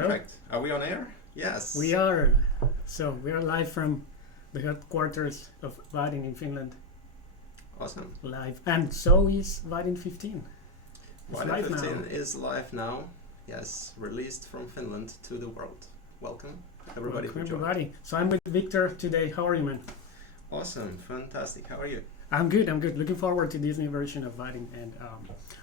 Perfect. Are we on air? Yes. We are. So we are live from the headquarters of Vaadin in Finland. Awesome. Live. And so is Vaadin 15. It's Vaadin live 15 now. is live now. Yes, released from Finland to the world. Welcome, everybody. Welcome everybody. So I'm with Viktor today. How are you, man? Awesome. Fantastic. How are you? I'm good. Looking forward to this new version of Vaadin. And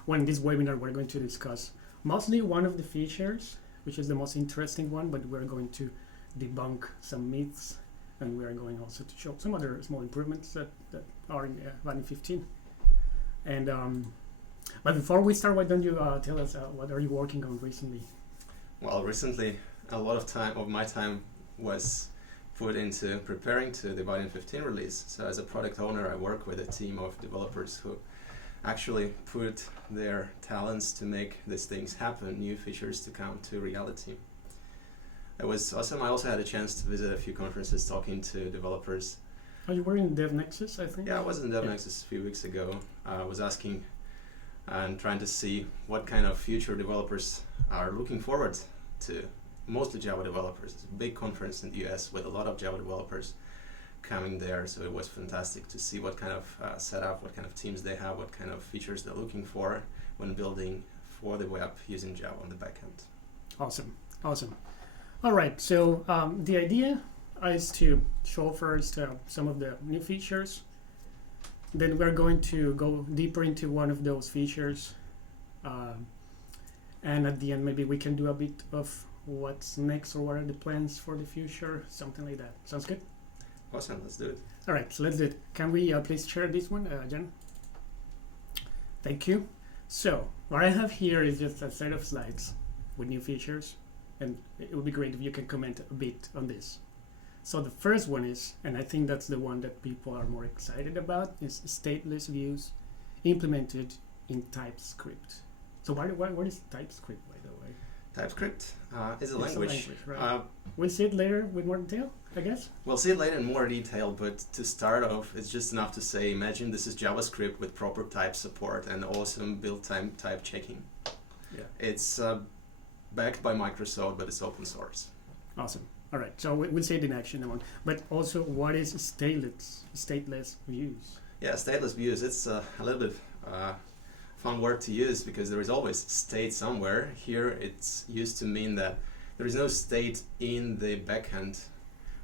in this webinar, we're going to discuss mostly one of the features, which is the most interesting one, but we're going to debunk some myths, and we're going also to show some other small improvements that are in Vaadin 15. And but before we start, why don't you tell us what are you working on recently? Well, recently, a lot of my time was put into preparing to the Vaadin 15 release. So as a product owner, I work with a team of developers who actually put their talents to make these things happen, new features to come to reality. It was awesome. I also had a chance to visit a few conferences talking to developers. Oh, you were in DevNexus, I think? Yeah, I was in DevNexus a few weeks ago. I was asking and trying to see what kind of future developers are looking forward to. Mostly Java developers. It's a big conference in the US with a lot of Java developers coming there, so it was fantastic to see what kind of setup, what kind of teams they have, what kind of features they're looking for when building for the web using Java on the backend. Awesome. All right, so the idea is to show first some of the new features. Then we're going to go deeper into one of those features. And at the end, maybe we can do a bit of what's next or what are the plans for the future, something like that. Sounds good? Awesome, let's do it. All right, so let's do it. Can we please share this one, Jen? Thank you. So what I have here is just a set of slides with new features, and it would be great if you can comment a bit on this. So the first one is, and I think that's the one that people are more excited about, is stateless views implemented in TypeScript. So what is TypeScript, by the way? TypeScript is a language. Right. We'll see it later with more detail, I guess. We'll see it later in more detail, but to start off, it's just enough to say, imagine this is JavaScript with proper type support and awesome build-time type checking. Yeah. It's backed by Microsoft, but it's open source. Awesome. All right, so we'll see it in action in a moment. But also, what is stateless views? Yeah, stateless views, it's a little bit fun word to use because there is always state somewhere. Here it's used to mean that there is no state in the backend,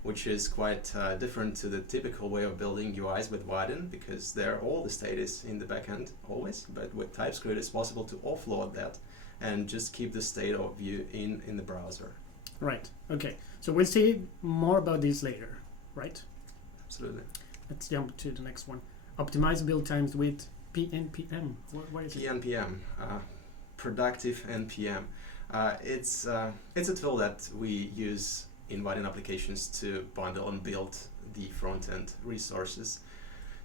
which is quite different to the typical way of building UIs with Vaadin, because there all the state is in the backend always, but with TypeScript it's possible to offload that and just keep the state of view in the browser. Right, okay. So we'll see more about this later, right? Absolutely. Let's jump to the next one. Optimize build times with PNPM. What is PNPM, productive NPM. It's a tool that we use in Vaadin applications to bundle and build the front-end resources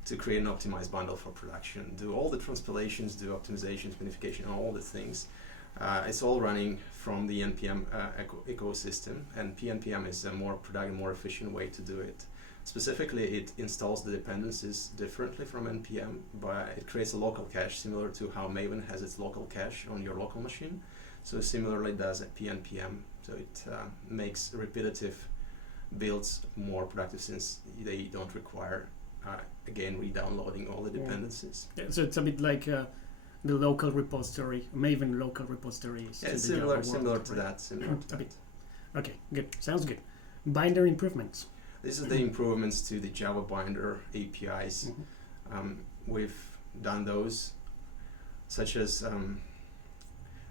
to create an optimized bundle for production. Do all the transpilations, do optimizations, minification, all the things. It's all running from the NPM ecosystem, and PNPM is a more productive, more efficient way to do it. Specifically, it installs the dependencies differently from NPM, but it creates a local cache similar to how Maven has its local cache on your local machine. So similarly does a PNPM. So it makes repetitive builds more productive since they don't require, again, re-downloading all the dependencies. Yeah, so it's a bit like the local repository, Maven local repository. Yeah, it's similar to that. Okay, good. Sounds good. Binder improvements. This is the improvements to the Java binder APIs. We've done those, such as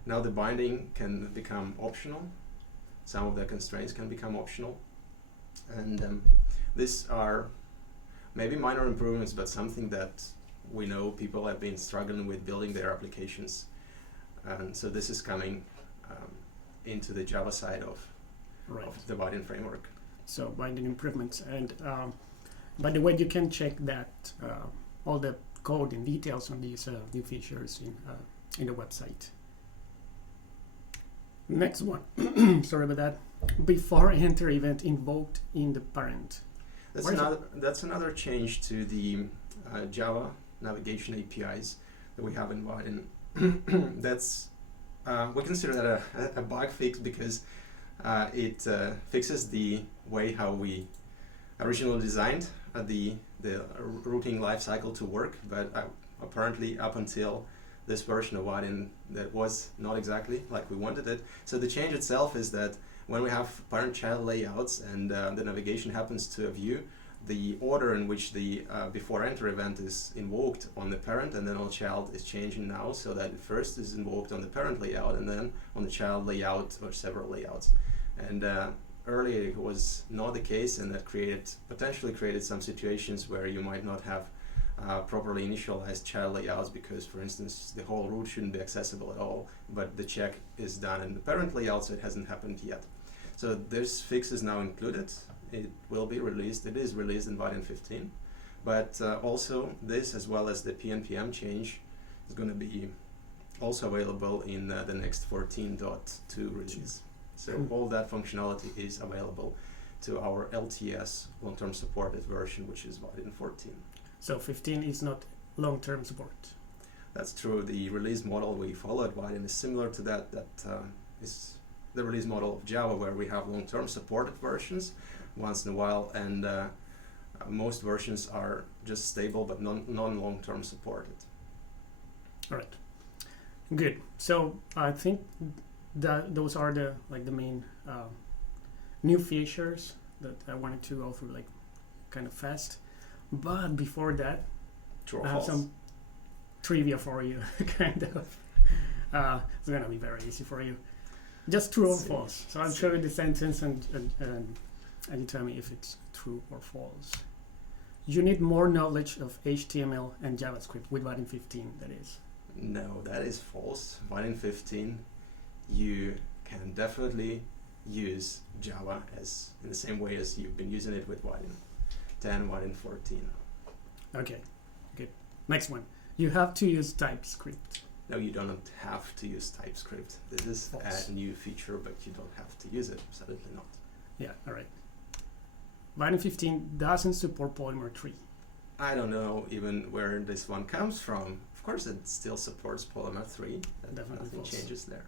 now the binding can become optional. Some of the constraints can become optional. And these are maybe minor improvements, but something that we know people have been struggling with building their applications. And so this is coming into the Java side of the Vaadin framework. So binding improvements, and by the way, you can check that all the code and details on these new features in the website. Next one, sorry about that. Before enter event invoked in the parent. That's another change to the Java navigation APIs that we have in Vaadin. That's we consider that a bug fix because It fixes the way how we originally designed the routing lifecycle to work, but apparently up until this version of Vaadin, that was not exactly like we wanted it. So the change itself is that when we have parent-child layouts and the navigation happens to a view, the order in which the before enter event is invoked on the parent and then on child is changing now, so that first is invoked on the parent layout and then on the child layout or several layouts. And earlier it was not the case, and that potentially created some situations where you might not have properly initialized child layouts because, for instance, the whole root shouldn't be accessible at all, but the check is done in the parent layout, so it hasn't happened yet. So this fix is now included. It will be released. It is released in Vaadin 15, but also this, as well as the PNPM change, is going to be also available in the next 14.2 release. So all that functionality is available to our LTS, long-term supported version, which is Vaadin 14. So 15 is not long-term support. That's true. The release model we follow at Vaadin is similar to that. That is the release model of Java, where we have long-term supported versions once in a while, and most versions are just stable but non-long-term supported. All right. Good. So I think that those are the main new features that I wanted to go through kind of fast. But before that, True or I have false? some trivia for you, kind of. It's gonna be very easy for you. Just true or false. So I'll show you the sentence and you tell me if it's true or false. You need more knowledge of HTML and JavaScript with Vaadin 15, that is. No, that is false. Vaadin 15, you can definitely use Java as in the same way as you've been using it with Vaadin 10, Vaadin 14. Okay, good. Next one. You have to use TypeScript. No, you don't have to use TypeScript. This is False. a new feature, but you don't have to use it. Absolutely not. Yeah, all right. Vaadin 15 doesn't support Polymer 3. I don't know even where this one comes from. Of course, it still supports Polymer 3. Definitely Nothing false. changes there.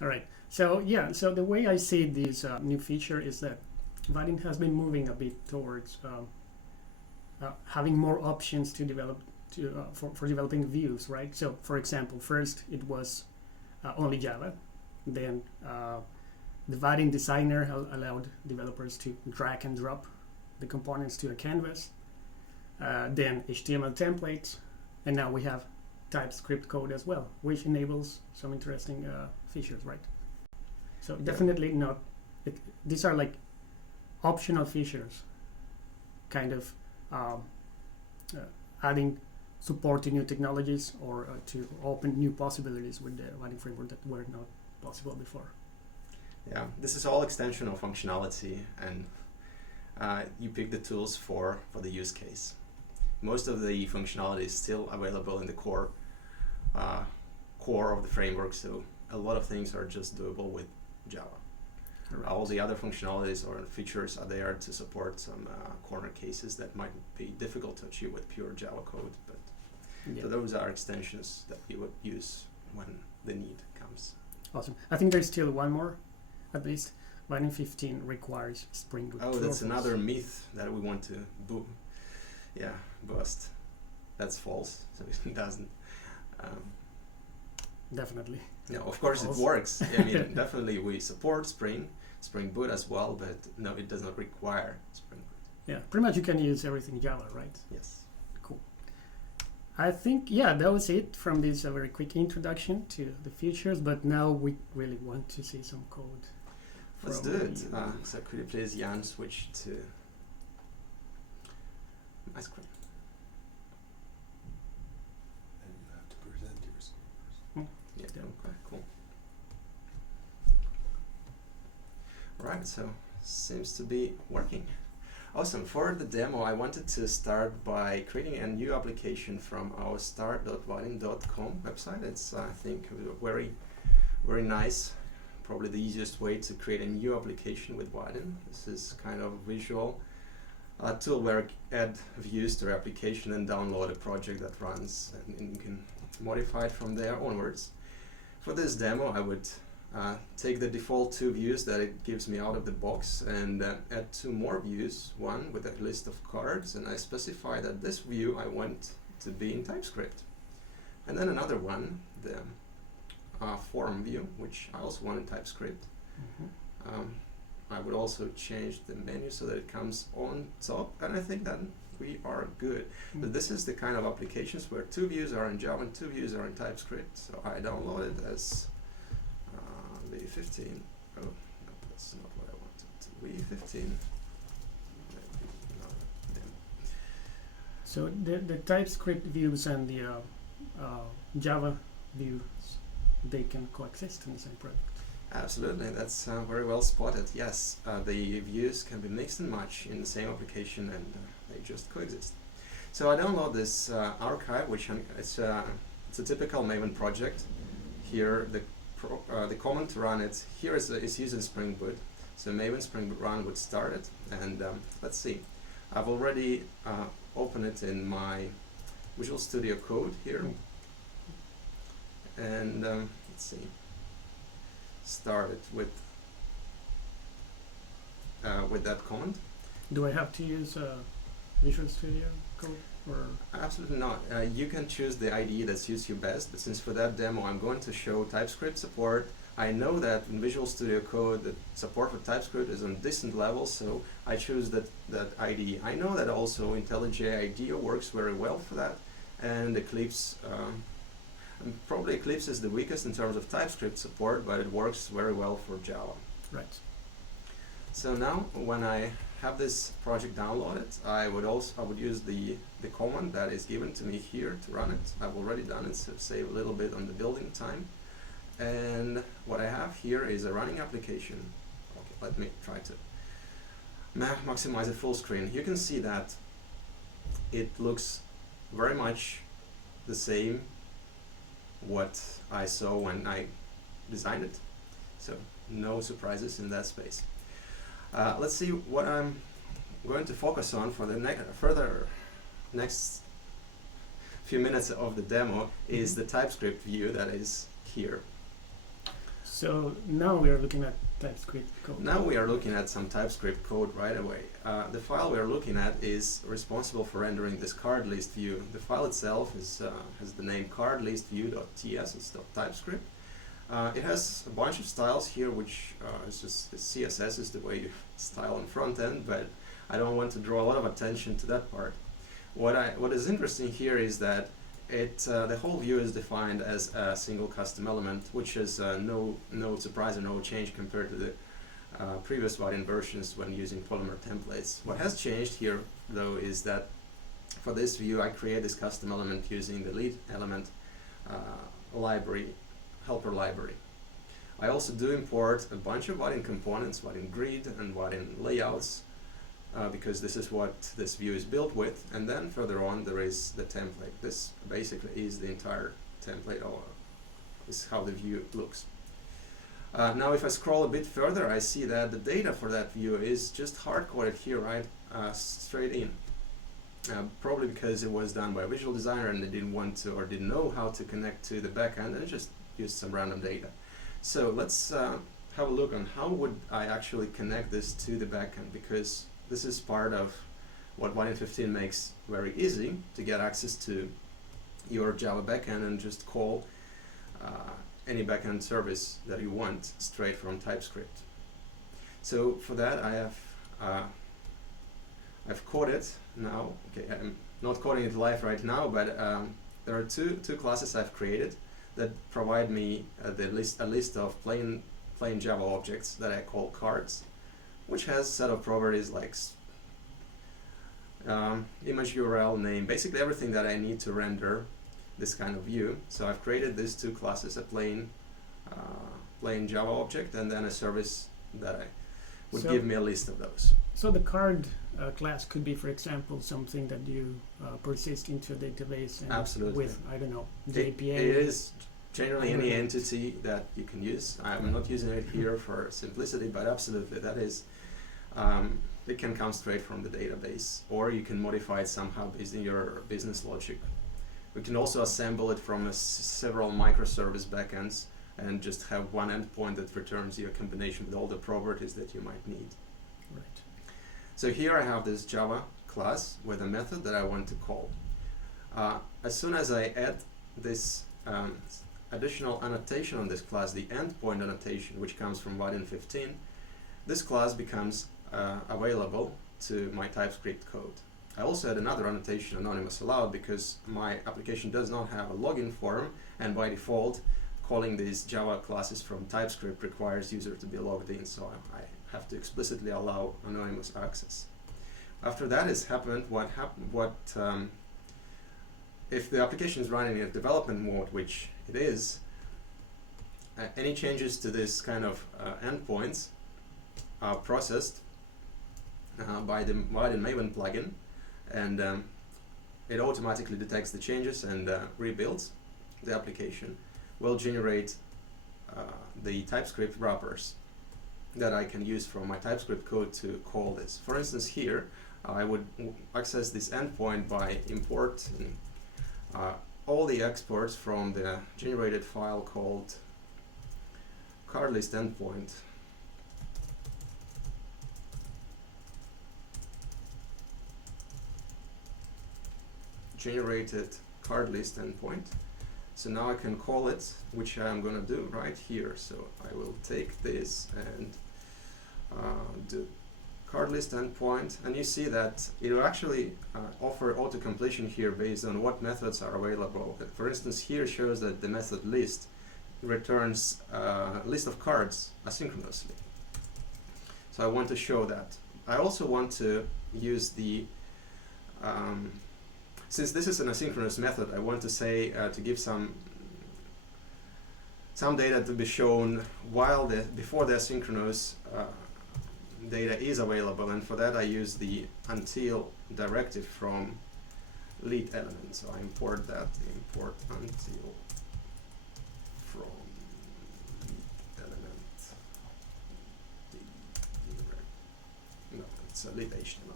All right. So yeah, so the way I see this new feature is that Vaadin has been moving a bit towards having more options to develop for developing views, right? So for example, first it was only Java, then the Vaadin designer allowed developers to drag and drop the components to a canvas, then HTML templates, and now we have TypeScript code as well, which enables some interesting features, right? So definitely not. These are like optional features, kind of adding support to new technologies or to open new possibilities with the Vaadin framework that were not possible before. Yeah, this is all extension of functionality, and you pick the tools for the use case. Most of the functionality is still available in the core of the framework, so a lot of things are just doable with Java. Right. All the other functionalities or features are there to support some corner cases that might be difficult to achieve with pure Java code, but Yeah. so those are extensions that we would use when the need comes. Awesome. I think there's still one more, at least. Vaadin 15 requires Spring Boot. Oh, True or that's false? another myth that we want to bust. That's false. So it doesn't. Definitely. No, of course False. it works. I mean, definitely we support Spring Boot as well, but no, it does not require Spring Boot. Yeah, pretty much you can use everything Java, right? Yes. I think, yeah, that was it from this very quick introduction to the features, but now we really want to see some code. Let's from do it. you. So could you please, Jan, switch to my screen? And you have to present your screen first. Yeah, Yeah. okay, cool. Right, so seems to be working. Awesome. For the demo, I wanted to start by creating a new application from our start.vaadin.com website. It's, I think, very, very nice. Probably the easiest way to create a new application with Vaadin. This is kind of visual tool where you add views to your application and download a project that runs, and you can modify it from there onwards. For this demo, I would take the default 2 views that it gives me out of the box and add 2 more views, one with a list of cards, and I specify that this view I want to be in TypeScript. And then another one, the form view, which I also want in TypeScript. I would also change the menu so that it comes on top, and I think that we are good. But this is the kind of applications where 2 views are in Java and 2 views are in TypeScript. So I download it as V15. Oh, no, that's not what I wanted. V15. So the TypeScript views and the Java views, they can coexist in the same project. Absolutely, that's very well spotted. Yes, the views can be mixed and matched in the same application, and they just coexist. So I download this archive, which it's a typical Maven project. Here, the command to run it here is using Spring Boot. So Maven Spring Boot run would start it, and let's see. I've already opened it in my Visual Studio Code here, and let's see. Start it with that command. Do I have to use Visual Studio Code or? Absolutely not. You can choose the IDE that suits you best, but since for that demo I'm going to show TypeScript support, I know that in Visual Studio Code the support for TypeScript is on decent level, so I choose that IDE. I know that also IntelliJ IDEO works very well for that, and Eclipse. Probably Eclipse is the weakest in terms of TypeScript support, but it works very well for Java. Right. So now, when I have this project downloaded, I would use the command that is given to me here to run it. I've already done it, so save a little bit on the building time. And what I have here is a running application. Okay, let me try to maximize it full screen. You can see that it looks very much the same what I saw when I designed it, so no surprises in that space. Let's see what I'm going to focus on for the next few minutes of the demo is the TypeScript view that is here. So now we are looking at TypeScript code. Now we are looking at some TypeScript code right away. The file we are looking at is responsible for rendering this card list view. The file itself is, has the name cardlistView.ts, it's .TypeScript. It has a bunch of styles here, which is just CSS is the way you style on front end, but I don't want to draw a lot of attention to that part. What is interesting here is that the whole view is defined as a single custom element, which is no surprise or no change compared to the previous Vaadin versions when using Polymer templates. What has changed here, though, is that for this view I create this custom element using the lead element library, helper library. I also do import a bunch of Vaadin components, Vaadin grid and Vaadin layouts, because this is what this view is built with, and then further on there is the template. This basically is the entire template, or is how the view looks. Now if I scroll a bit further, I see that the data for that view is just hard-coded here, right, straight in. Probably because it was done by a visual designer and they didn't want to or didn't know how to connect to the backend, and it just used some random data. So let's have a look on how would I actually connect this to the backend, because this is part of what Vaadin 15 makes very easy to get access to your Java backend and just call any backend service that you want straight from TypeScript. So for that I have I've coded now. Okay, I'm not coding it live right now, but there are two classes I've created that provide me a list of plain Java objects that I call cards, which has a set of properties like image URL, name, basically everything that I need to render this kind of view. So I've created these two classes, a plain Java object and then a service that would give me a list of those. So the card class could be, for example, something that you persist into a database and absolutely with, I don't know, JPA. It is generally any entity that you can use. I'm not using it here for simplicity, but absolutely that is, it can come straight from the database, or you can modify it somehow based on your business logic. We can also assemble it from several microservice backends and just have one endpoint that returns you a combination with all the properties that you might need. Right. So here I have this Java class with a method that I want to call. As soon as I add this additional annotation on this class, the endpoint annotation, which comes from Vaadin 15, this class becomes available to my TypeScript code. I also add another annotation, anonymous allowed, because my application does not have a login form, and by default calling these Java classes from TypeScript requires user to be logged in, so I have to explicitly allow anonymous access. After that has happened, if the application is running in development mode, which it is, any changes to this kind of endpoints are processed by the Vaadin Maven plugin, and it automatically detects the changes and rebuilds the application. Will generate the TypeScript wrappers that I can use from my TypeScript code to call this. For instance, here I would access this endpoint by importing all the exports from the generated file called card list endpoint. Generated card list endpoint. So now I can call it, which I'm going to do right here. So I will take this and do card list endpoint, and you see that it will actually offer auto-completion here based on what methods are available. For instance, here shows that the method list returns a list of cards asynchronously. So I want to show that. I also want to use the since this is an asynchronous method, I want to say to give some data to be shown while before the asynchronous data is available, and for that I use the until directive from lead element. So I import that, import until from lead element. No, it's a lead HTML.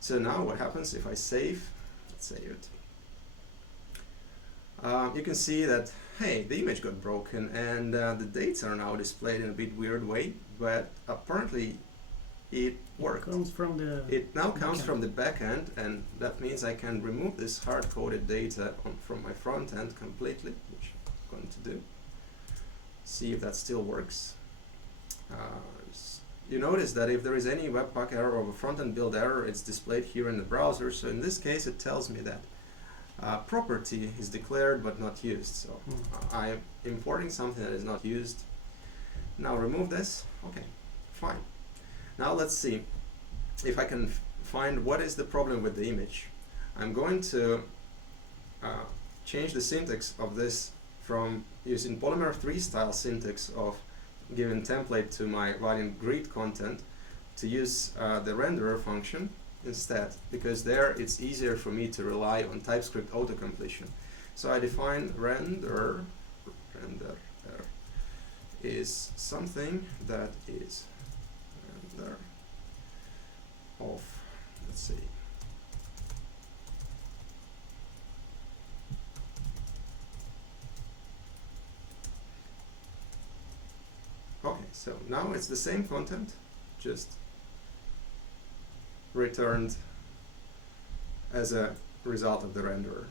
So now what happens if I save, let's save it, you can see that, hey, the image got broken and the dates are now displayed in a bit weird way, but apparently it worked. It now comes from the backend, and that means I can remove this hard-coded data from my front end completely, which I'm going to do. See if that still works. You notice that if there is any webpack error or a front-end build error, it's displayed here in the browser. So in this case, it tells me that property is declared but not used. So I'm importing something that is not used. Now remove this. Okay, fine. Now let's see if I can find what is the problem with the image. I'm going to change the syntax of this from using Polymer 3 style syntax of given template to my Vaadin grid content to use the renderer function instead, because there it's easier for me to rely on TypeScript autocompletion. So I define render is something that is render of, let's see, okay, so now it's the same content, just returned as a result of the renderer.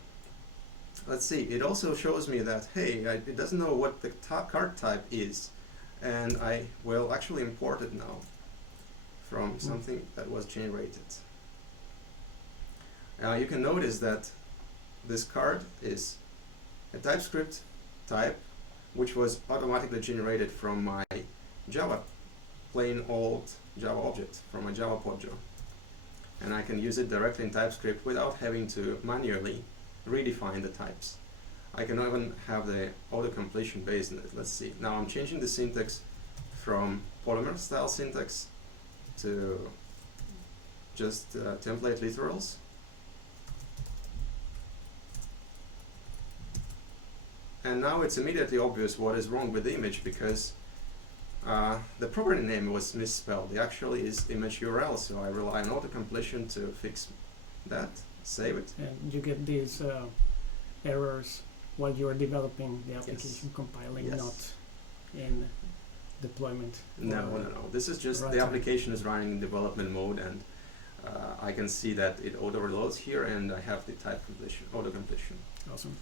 Let's see, it also shows me that, hey, it doesn't know what the card type is, and I will actually import it now from something that was generated. You can notice that this card is a TypeScript type, which was automatically generated from my Java, plain old Java object, from a Java Podjo. And I can use it directly in TypeScript without having to manually redefine the types. I can even have the auto-completion based on it. Let's see. Now I'm changing the syntax from Polymer style syntax to just template literals. And now it's immediately obvious what is wrong with the image, because the property name was misspelled. It actually is image URL, so I rely on auto-completion to fix that, save it. And you get these errors while you are developing the application, compiling, Yes. not in deployment. No, or no, no. This is just the runtime. application is running in development mode, and I can see that it auto reloads here, and I have the type completion, auto completion. Awesome.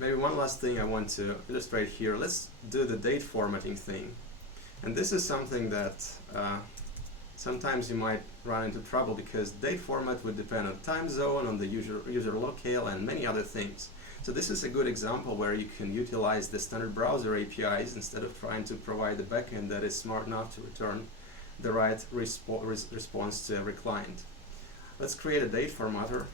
Maybe one last thing I want to illustrate here. Let's do the date formatting thing, and this is something that sometimes you might run into trouble because date format would depend on time zone, on the user locale, and many other things. So this is a good example where you can utilize the standard browser APIs instead of trying to provide the backend that is smart enough to return the right response to every client. Let's create a date formatter.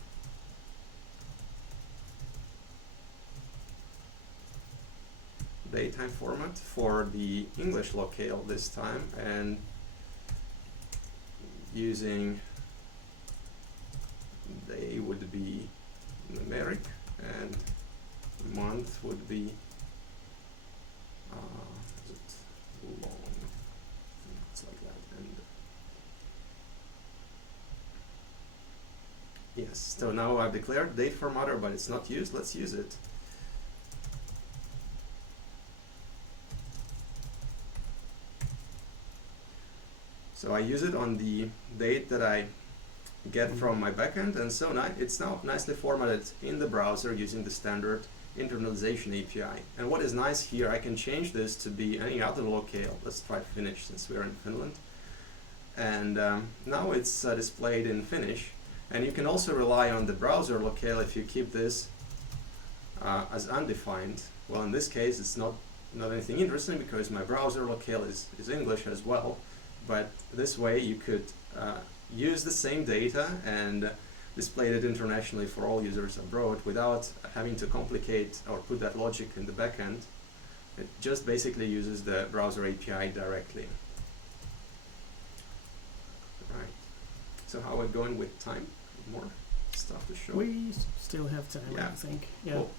Datetime format for the English locale this time, and using day would be numeric and month would be is it long? It's like that. And yes, so now I've declared date formatter, but it's not used. Let's use it. So I use it on the date that I get from my backend, and so it's now nicely formatted in the browser using the standard internalization API. And what is nice here, I can change this to be any other locale. Let's try Finnish since we're in Finland. And now it's displayed in Finnish. And you can also rely on the browser locale if you keep this as undefined. Well, in this case, it's not anything interesting because my browser locale is English as well. But this way you could use the same data and display it internationally for all users abroad without having to complicate or put that logic in the backend. It just basically uses the browser API directly. Right. So how are we going with time? More stuff to show? We still have time, Yeah. I think. Yeah. Cool.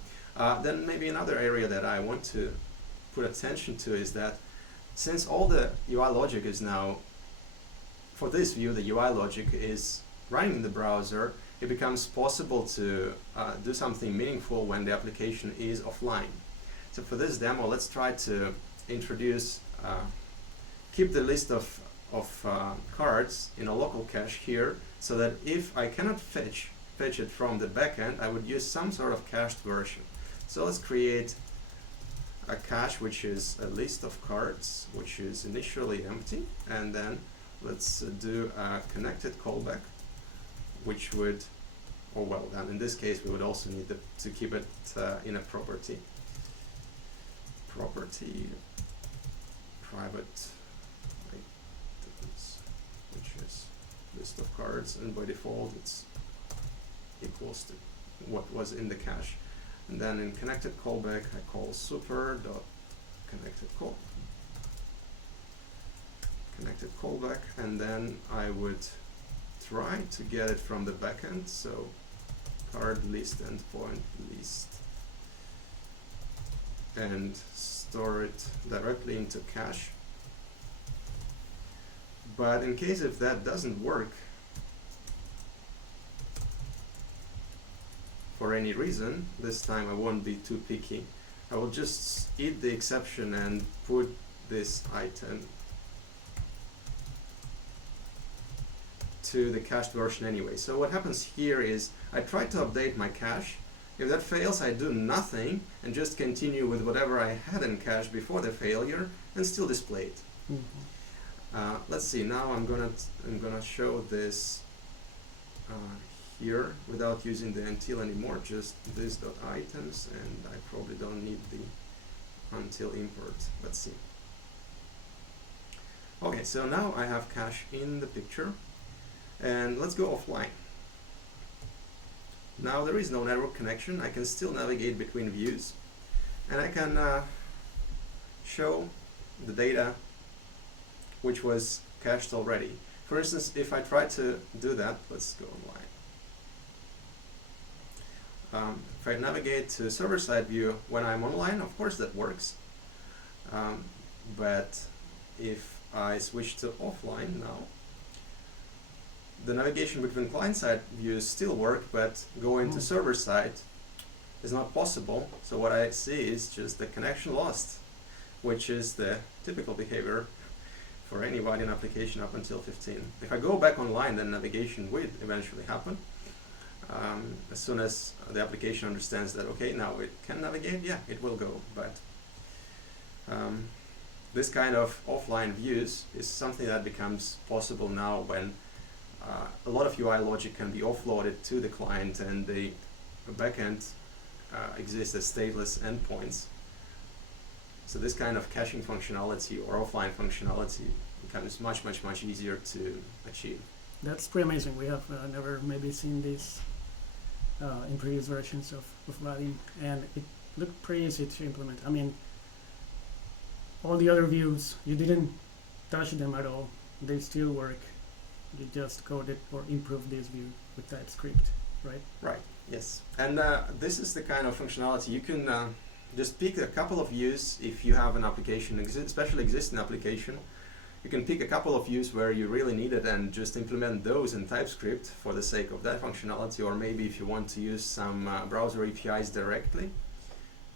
Then maybe another area that I want to put attention to is that since all the UI logic is now, for this view, the UI logic is running in the browser, it becomes possible to do something meaningful when the application is offline. So for this demo, let's try to introduce, keep the list of cards in a local cache here, so that if I cannot fetch it from the backend, I would use some sort of cached version. So let's create a cache which is a list of cards which is initially empty, and then let's do a connected callback which would, or well, then in this case we would also need to keep it in a property private items, which is list of cards, and by default it's equals to what was in the cache. And then in connected callback, I call super.connected callback, and then I would try to get it from the backend. So card list endpoint list, and store it directly into cache. But in case if that doesn't work for any reason, this time I won't be too picky. I will just eat the exception and put this item to the cached version anyway. So what happens here is I try to update my cache. If that fails, I do nothing and just continue with whatever I had in cache before the failure and still display it. Mm-hmm. Let's see. Now I'm gonna show this here without using the until anymore, just this.items, and I probably don't need the until import. Let's see. Okay, so now I have cache in the picture, and let's go offline. Now there is no network connection. I can still navigate between views, and I can show the data which was cached already. For instance, if I try to do that, let's go online. If I navigate to server-side view when I'm online, of course that works. But if I switch to offline now, the navigation between client-side views still work, but going to server-side is not possible. So what I see is just the connection lost, which is the typical behavior for any Vaadin application up until 15. If I go back online, then navigation will eventually happen. As soon as the application understands that, okay, now it can navigate, yeah, it will go. But this kind of offline views is something that becomes possible now when a lot of UI logic can be offloaded to the client, and the backend exists as stateless endpoints. So this kind of caching functionality or offline functionality becomes much easier to achieve. That's pretty amazing. We have never maybe seen this in previous versions of Vaadin, and it looked pretty easy to implement. I mean, all the other views, you didn't touch them at all. They still work. You just coded or improved this view with TypeScript, right? Right, yes. And this is the kind of functionality you can just pick a couple of views if you have an application, especially existing application. You can pick a couple of views where you really need it and just implement those in TypeScript for the sake of that functionality, or maybe if you want to use some browser APIs directly,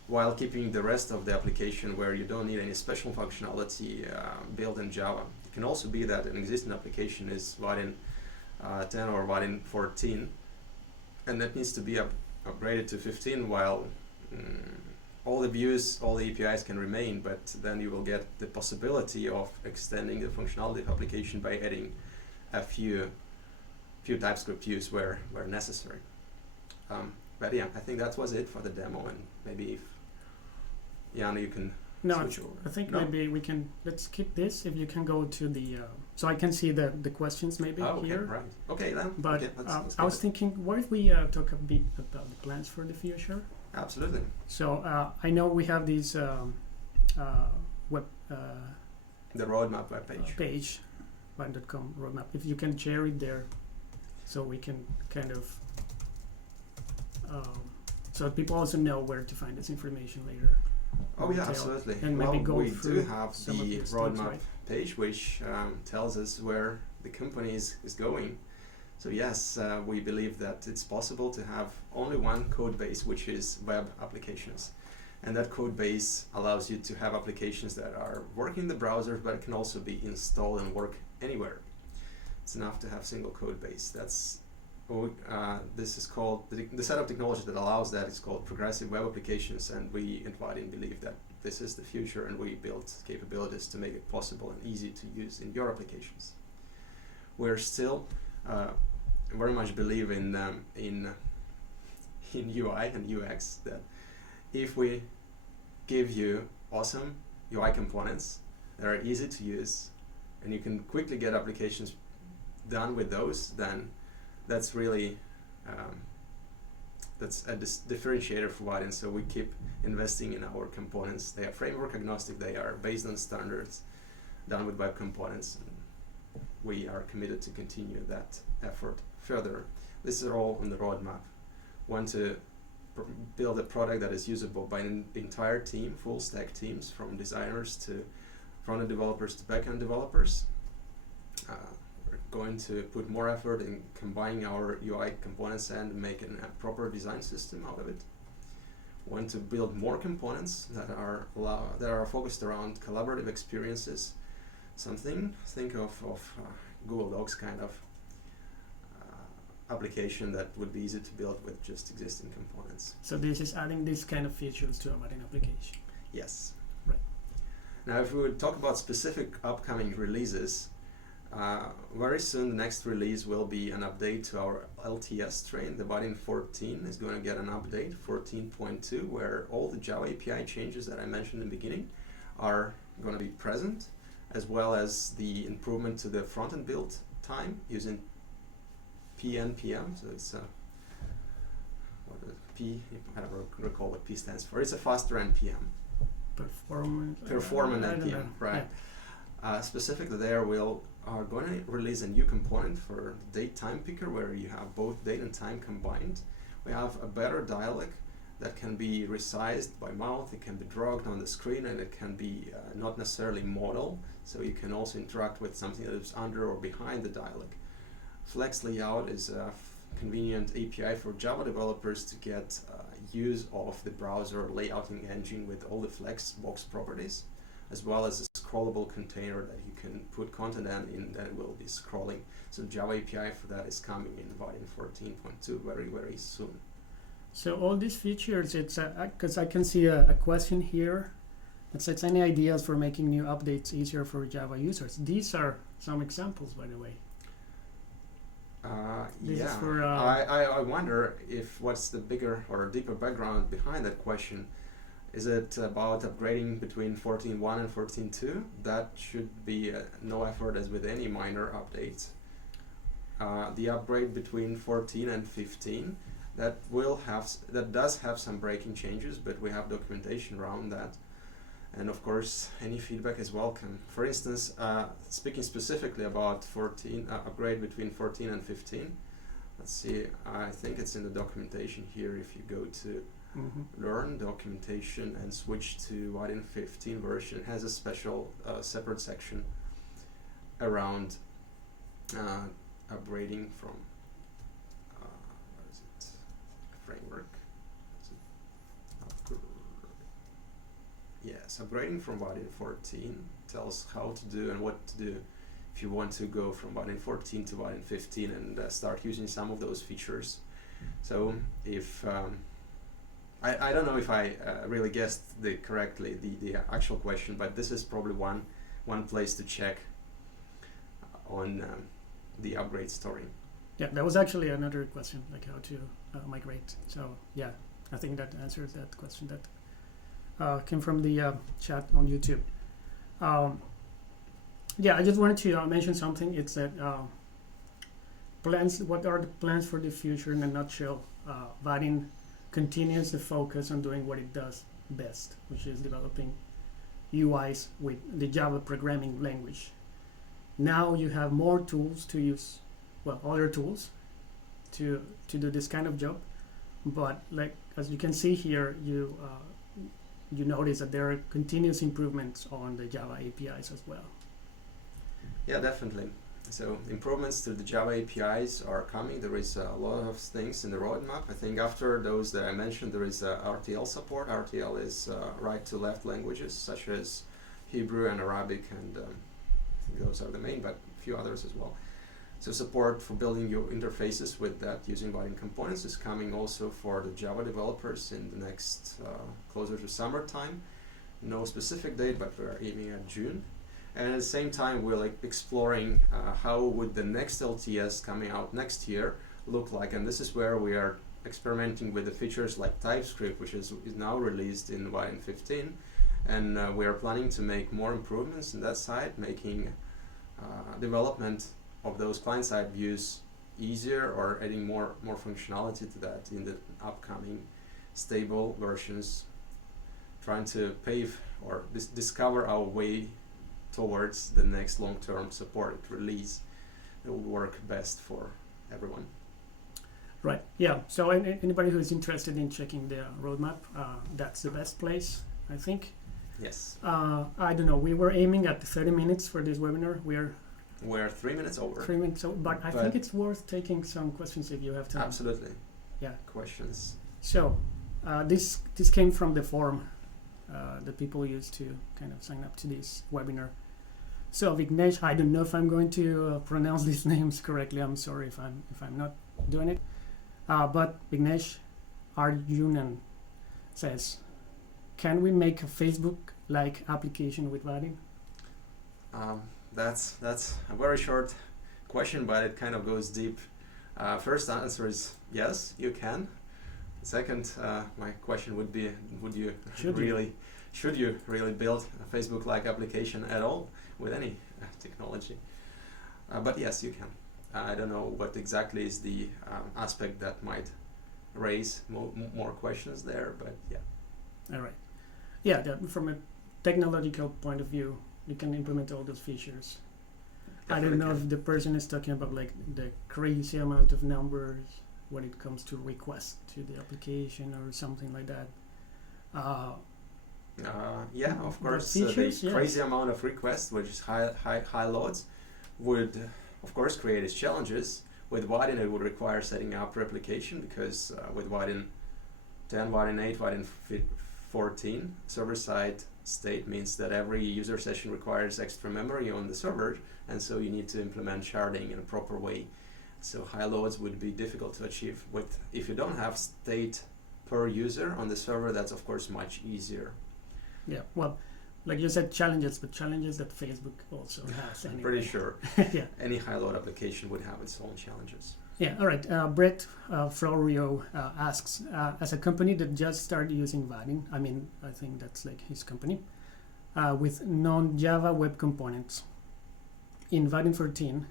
while keeping the rest of the application where you don't need any special functionality built in Java. It can also be that an existing application is Vaadin 10 or Vaadin 14, and that needs to be upgraded to 15, while all the views, all the APIs can remain, but then you will get the possibility of extending the functionality of application by adding a few TypeScript views where necessary. But yeah, I think that was it for the demo, and maybe if Jan, you can switch over. I think maybe we can, let's skip this. If you can go to the, so I can see the questions maybe here. Right. Okay, then. But okay, let's I was thinking, what if we talk a bit about the plans for the future? Absolutely. So I know we have this web the roadmap webpage. Page, Vaadin.com roadmap. If you can share it there, so we can kind of, so people also know where to find this information later. Oh yeah, absolutely. And maybe go we through do have some of the these roadmap things, right? page, which tells us where the company is going. So yes, we believe that it's possible to have only one code base, which is web applications. And that code base allows you to have applications that are working in the browser, but it can also be installed and work anywhere. It's enough to have single code base. That's this is called, the set of technology that allows that is called progressive web applications, and we at Vaadin believe that this is the future, and we built capabilities to make it possible and easy to use in your applications. We're still very much believe in UI and UX, that if we give you awesome UI components that are easy to use and you can quickly get applications done with those, then that's really that's a differentiator for Vaadin. So we keep investing in our components. They are framework agnostic, they are based on standards done with web components. We are committed to continue that effort further. This is all on the roadmap. Want to build a product that is usable by an entire team, full stack teams, from designers to front-end developers to back-end developers. We're going to put more effort in combining our UI components and making a proper design system out of it. Want to build more components that are focused around collaborative experiences. Think of Google Docs kind of application that would be easy to build with just existing components. So this is adding these kind of features to a Vaadin application. Yes. Right. Now, if we would talk about specific upcoming releases, very soon the next release will be an update to our LTS train. The Vaadin 14 is going to get an update, 14.2, where all the Java API changes that I mentioned in the beginning are going to be present, as well as the improvement to the front-end build time using PNPM. So it's what is P? I don't recall what P stands for. It's a faster NPM. Performant NPM, right? Yeah. Specifically, there we are going to release a new component for date time picker, where you have both date and time combined. We have a better dialog that can be resized by mouth. It can be dragged on the screen, and it can be not necessarily modal, so you can also interact with something that is under or behind the dialog. Flex layout is a convenient API for Java developers to get use of the browser layouting engine with all the Flexbox properties, as well as a scrollable container that you can put content in that will be scrolling. So Java API for that is coming in Vaadin 14.2 very, very soon. So all these features, it's because I can see a question here. It says any ideas for making new updates easier for Java users. These are some examples, by the way. This is for, I wonder if what's the bigger or deeper background behind that question. Is it about upgrading between 14.1 and 14.2? That should be no effort as with any minor updates. The upgrade between 14 and 15, that does have some breaking changes, but we have documentation around that. And of course, any feedback is welcome. For instance, speaking specifically about 14 upgrade between 14 and 15. Let's see. I think it's in the documentation here. If you go to Learn documentation and switch to Vaadin 15 version, it has a special separate section around upgrading from what is it? Framework. Yes, upgrading from Vaadin 14 tells how to do and what to do if you want to go from Vaadin 14 to Vaadin 15 and start using some of those features. So if I don't know if I really guessed correctly the actual question, but this is probably one place to check on the upgrade story. Yeah, that was actually another question, like how to migrate. So yeah, I think that answers that question that came from the chat on YouTube. Yeah, I just wanted to mention something. It's that plans. What are the plans for the future in a nutshell? Vaadin continues to focus on doing what it does best, which is developing UIs with the Java programming language. Now you have more tools to use, well, other tools to do this kind of job. But like as you can see here, you notice that there are continuous improvements on the Java APIs as well. Yeah, definitely. So improvements to the Java APIs are coming. There is a lot of things in the roadmap. I think after those that I mentioned, there is RTL support. RTL is right to left languages such as Hebrew and Arabic, and I think those are the main, but a few others as well. So support for building your interfaces with that using Vaadin components is coming also for the Java developers in the next closer to summertime. No specific date, but we're aiming at June. And at the same time, we're like exploring how would the next LTS coming out next year look like. And this is where we are experimenting with the features like TypeScript, which is now released in Vaadin 15. And we are planning to make more improvements in that side, making development of those client-side views easier, or adding more functionality to that in the upcoming stable versions, trying to pave or discover our way towards the next long-term support release that will work best for everyone. Right, yeah, so anybody who is interested in checking the roadmap, that's the best place, I think. Yes. I don't know, we were aiming at 30 minutes for this webinar. We're 3 minutes over. 3 minutes over, but I think it's worth taking some questions if you have time. Absolutely. Yeah. Questions. So, this came from the forum that people use to kind of sign up to this webinar. So Vignesh, I don't know if I'm going to pronounce these names correctly. I'm sorry if I'm not doing it. But Vignesh Arjunan says, can we make a Facebook-like application with Vaadin? That's a very short question, but it kind of goes deep. First answer is yes, you can. Second, my question would be, should you really build a Facebook-like application at all with any technology? But yes, you can. I don't know what exactly is the aspect that might raise more questions there, but yeah. All right. Yeah, from a technological point of view, you can implement all those features. Definitely. I don't know if the person is talking about like the crazy amount of numbers when it comes to requests to the application or something like that. Yeah, of course, features, the crazy amount of requests, which is high loads, would of course create its challenges. With Vaadin, it would require setting up replication because with Vaadin 10, Vaadin 8, Vaadin 14, server-side state means that every user session requires extra memory on the server, and so you need to implement sharding in a proper way. So high loads would be difficult to achieve. If you don't have state per user on the server, that's of course much easier. Yeah, well, like you said, challenges, but challenges that Facebook also has anyway. Pretty sure. Yeah. Any high load application would have its own challenges. Yeah, all right. Brett Florio asks, as a company that just started using Vaadin, I think that's like his company, with non-Java web components. In Vaadin 14,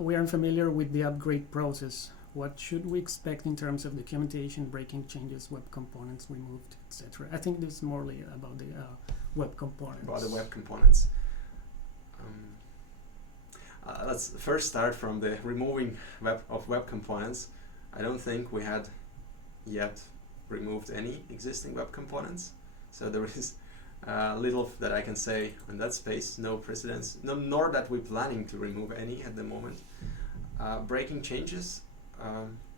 we are unfamiliar with the upgrade process. What should we expect in terms of documentation, breaking changes, web components removed, etc.? I think this is more about the web components. About the web components. Let's first start from the removing web components. I don't think we had yet removed any existing web components, so there is little that I can say in that space. No precedence, nor that we're planning to remove any at the moment. Breaking changes,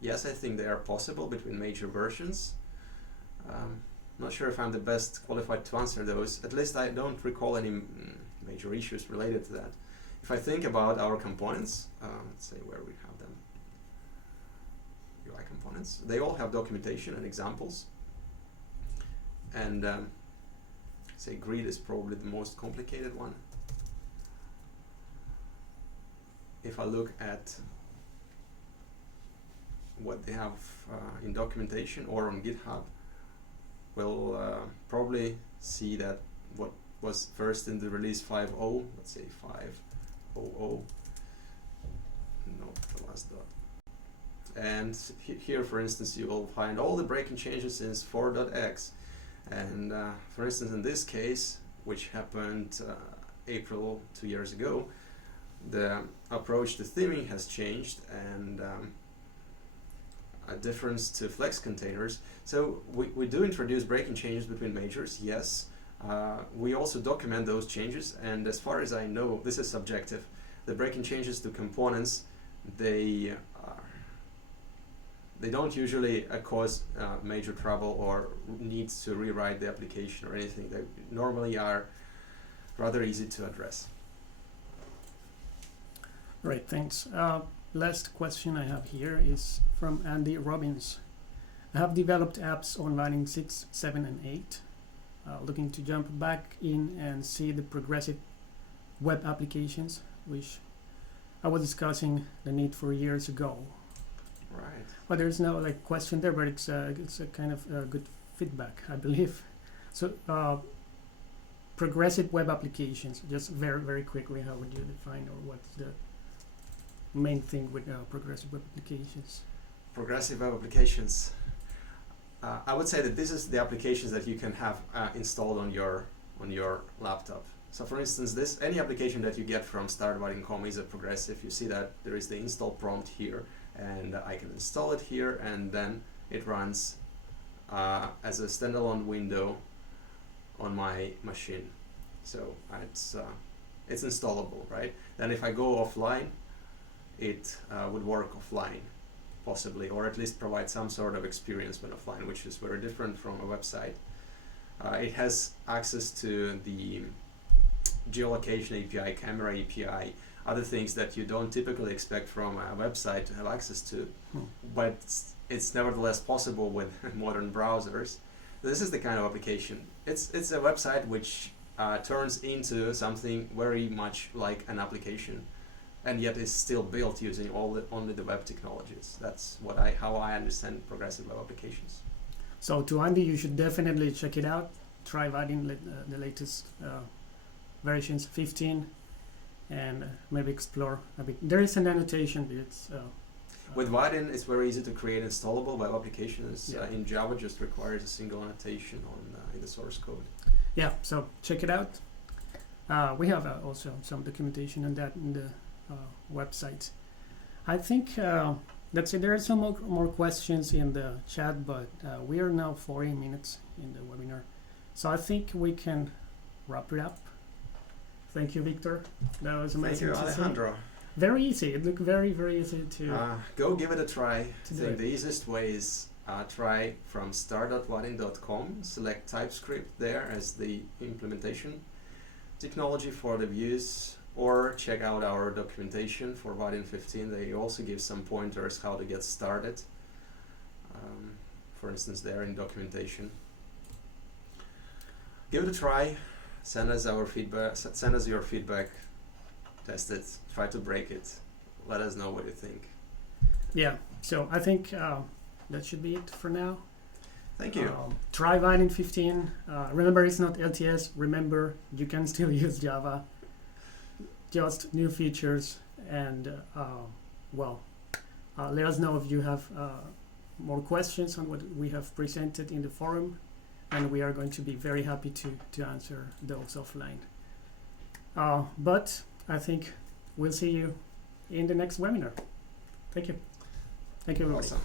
yes, I think they are possible between major versions. Not sure if I'm the best qualified to answer those. At least I don't recall any major issues related to that. If I think about our components, let's say where we have them, UI components, they all have documentation and examples. And say grid is probably the most complicated one. If I look at what they have in documentation or on GitHub, we'll probably see that what was first in the release 5.0, let's say 5.00, no, the last dot. And here, for instance, you will find all the breaking changes since 4.x. And for instance, in this case, which happened April 2 years ago, the approach to theming has changed, and a difference to flex containers. So we do introduce breaking changes between majors, yes. We also document those changes, and as far as I know, this is subjective. The breaking changes to components, they don't usually cause major trouble or needs to rewrite the application or anything. They normally are rather easy to address. Right, thanks. Last question I have here is from Andy Robbins. I have developed apps on Vaadin 6, 7, and 8. Looking to jump back in and see the progressive web applications, which I was discussing the need for years ago. Right. Well, there's no question there, but it's a kind of good feedback, I believe. So, progressive web applications, just very, very quickly, how would you define, or what's the main thing with progressive web applications? Progressive web applications. I would say that this is the applications that you can have installed on your laptop. So, for instance, any application that you get from startvaadin.com is a progressive. You see that there is the install prompt here, and I can install it here, and then it runs as a standalone window on my machine. So it's installable, right? Then if I go offline, it would work offline, possibly, or at least provide some sort of experience when offline, which is very different from a website. It has access to the geolocation API, camera API, other things that you don't typically expect from a website to have access to, but it's nevertheless possible with modern browsers. This is the kind of application. It's a website which turns into something very much like an application, and yet is still built using only the web technologies. That's how I understand progressive web applications. So to Andy, you should definitely check it out. Try Vaadin, the latest versions, 15, and maybe explore a bit. There is an annotation. It's with Vaadin, it's very easy to create installable web applications. Yeah. In Java, just requires a single annotation in the source code. Yeah, so check it out. We have also some documentation on that in the website. I think that's it. There are some more questions in the chat, but we are now 40 minutes in the webinar. So I think we can wrap it up. Thank you, Victor. That was amazing. Thank you, to see. Alejandro. very easy. It looked very, very easy to Go give it a try. I do think it. the easiest way is try from start.vaadin.com, select TypeScript there as the implementation technology for the views, or check out our documentation for Vaadin 15. They also give some pointers how to get started. For instance, there in documentation. Give it a try. Send us our feedback. Send us your feedback. Test it. Try to break it. Let us know what you think. Yeah. So I think that should be it for now. Thank you. Try Vaadin 15. Remember, it's not LTS. Remember, you can still use Java. Just new features, and let us know if you have more questions on what we have presented in the forum, and we are going to be very happy to answer those offline. But I think we'll see you in the next webinar. Thank you. Thank you, everybody. Awesome.